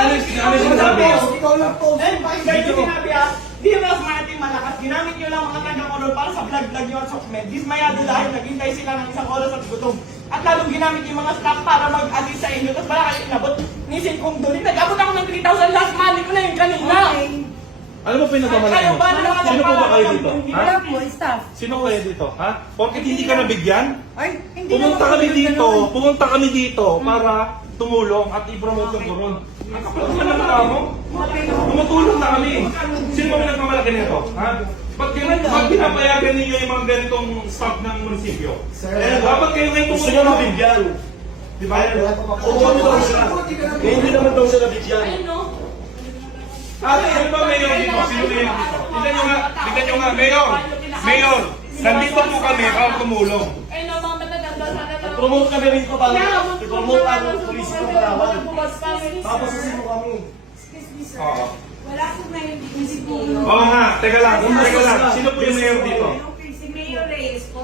sinasabi? Ikaw lang post. Eh, pakinggan yung sinabi ah. Di ba Martin malakas? Ginamit nyo lang mga taga-Coron para sa vlog-vlog nyo at sokmed. Dismayado dahil naghintay sila ng isang oras at gutom. At lalong ginamit yung mga staff para mag-assist sa inyo. Tapos wala kayo inabot. Nisin kong doon. Nag-abot ako ng 3,000 last money ko na yung kanina. Ano ba pinagmamalaki Kayo mo? ba naman? Sino po ba kayo dito? Ha? Wala po, staff. Sino kayo dito? Ha? Porket hindi ka nabigyan? Ay, hindi Pumunta naman kami po dito, ganun. pumunta kami dito para tumulong at i-promote yung Coron. Ang kapal naman mo? Tumutulong na kami. Sino ba pinagmamalaki nito? Ha? Ba't pinapayagan ninyo yung mga ganitong staff ng munisipyo? Dapat kayo ngayon Gusto nyo tumulong. mabigyan. Di ba? Oo, daw siya. Eh, hindi naman daw siya nabigyan. Ate, ano ba mayor dito? Sino mayor dito? Tignan nyo nga, mayor! Mayor! Nandito po kami para tumulong. Ay, no, mga mataganda sana lang. Promote kami rito para i-promote ang police ng Palawan. Tapos Tapos mo kami. Excuse me, sir. Oo. Wala po ngayon dito. Oo nga, teka lang. Sino po yung mayor dito? Si Mayor Reyes po.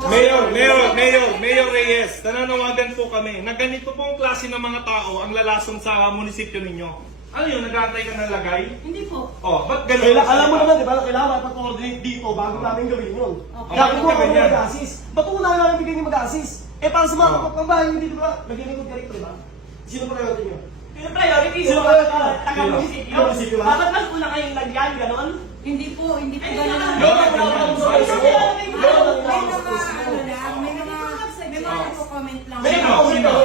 Mayor Reyes, nananawagan po kami na ganito pong klase ng mga tao ang lalasong sa munisipyo ninyo. Ano yun, nag-aantay ka ng lagay? Hindi po. Oh, ba't ganun? Alam mo naman, di ba, kailangan mag-coordinate dito bago namin gawin yun. Okay. Kaya kung Bakit kami ganyan? mag-assist, ba't una namin bigyan yung mag-assist? Eh, para sa mga kapagbahay nyo dito, naglilingkod ka rito, di ba? Sino pa kayo nyo? yung priority Sino yung ba yun? taga-munisipyo. Sino? Munisipyo ba? Bakit mas una kayong lagyan, ganon? Hindi po ganun. Yun ang May mga nagko-comment lang. May mga comment lang.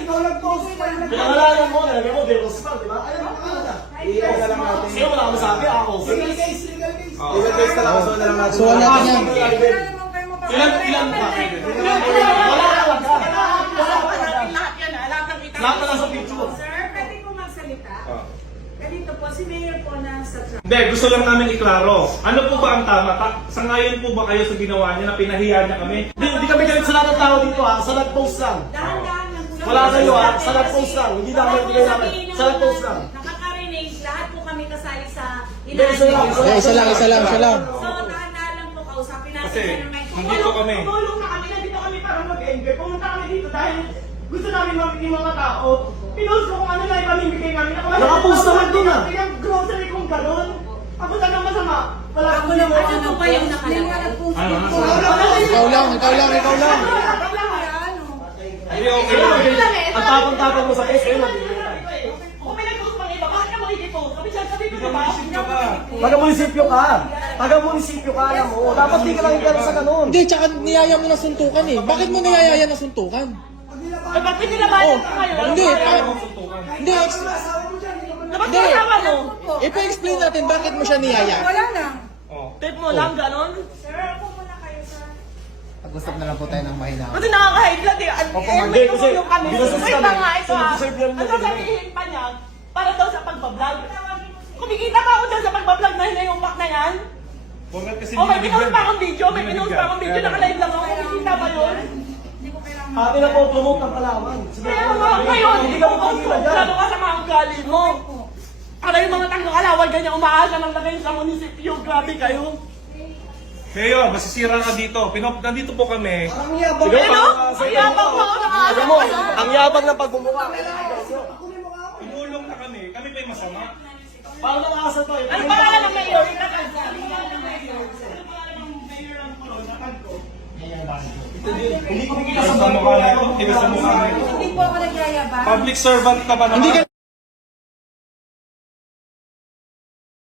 Ikaw nag-post. Pinangalanan mo, nalagyan mo, Virus Spam, di ba? Ayun, ano na? Iiyaw na lang natin. Sino wala ka masabi? Ako. Legal case, legal case. Legal case na lang, so na lang natin. So, wala natin yan. Wala naman kayo mapapalala. Ilan ba? Wala lahat yan, lahat ng kita. Lahat na lang sa picture. Sir, pwede po magsalita. Ganito po, si Mayor po na sa truck. Hindi, gusto lang namin iklaro. Ano po ba ang tama? Sangayon po ba kayo sa ginawa niya na pinahiya niya kami? Hindi kami galit sa lahat ng tao dito ha, sa nag-post lang. Dahan-dahan lang po. Wala kayo ha, sa nag-post lang. Hindi namin bigay namin. Sa nag-post lang. Nakaka-renage, lahat po kami kasali sa Hindi, isa lang. Isa lang. So, dahan-dahan lang po kausapin natin Kasi, yan ng nandito kami. Tumulong na kami, nandito kami para mag-enjoy. Pumunta kami dito dahil gusto namin mamit yung mga tao. Pinost ko kung ano na ipamimigay namin. Nakapost naman doon, ah. Yung grocery kong gano'n. Ako talagang masama. Wala Ako akong lang, ginawa. ano po ba yung nakalagay? Ikaw lang. Hindi, okay lang. Ang tapang-tapang mo sa case, ayun lang. Kung may nag-post pang iba, bakit ka makikipot? Sabi ko diba? Taga-munisipyo ka. Taga-munisipyo ka, alam mo. Dapat di ka lang gano'n sa ganun. Hindi, tsaka niyaya mo na suntukan eh. Bakit mo niyayaya na suntukan? Eh, ba't pinilabayan ka ngayon? Hindi, hindi, Dapat Hindi. kasama mo. ipa-explain natin bakit mo siya niyaya. Wala lang. Tip mo lang, gano'n? Sir, ako muna kayo sa... Pag-usap na lang po tayo ng mahina. Kasi nakaka-hide lang eh. Hindi, kasi kami. binastos Wait kami. lang nga, ito So, ah. deserve yan Ang nila. sasabihin pa niya, para daw sa pagbablog. Kumikita pa ako dyan sa pagbablog na hinayumpak na yan. Porket kasi Oh, may hindi pinost nabigyan. pa akong video, may pinost pa akong video, nakalive lang ako. Kumikita pa yun. Hindi ko kailangan... Ate na po, promote ng Palawan. Kaya nga, ngayon, Hindi ka magpapila dyan. lalo ka sa mga ugali mo. Kala yung mga taga-kalawal, ganyan umaasa ng lagay sa munisipyo. Grabe kayo. Mayor, masisira ka dito. Nandito po kami. Ang yabang. Ano? Ang yabang mo, Alam mo, ang yabang ng pagmumukha. Tumulong na kami. Kami pa yung masama. Paano nakasa to? Ano pangalan ng mayor? Ano pangalan ng mayor? Ano pangalan ng mayor ng Coron? Nakad ko. Hindi ko Tigas sa mukha na ito. Tigas sa mukha na ito. Hindi po ako nagyayabang. Public servant ka ba naman? Hindi ka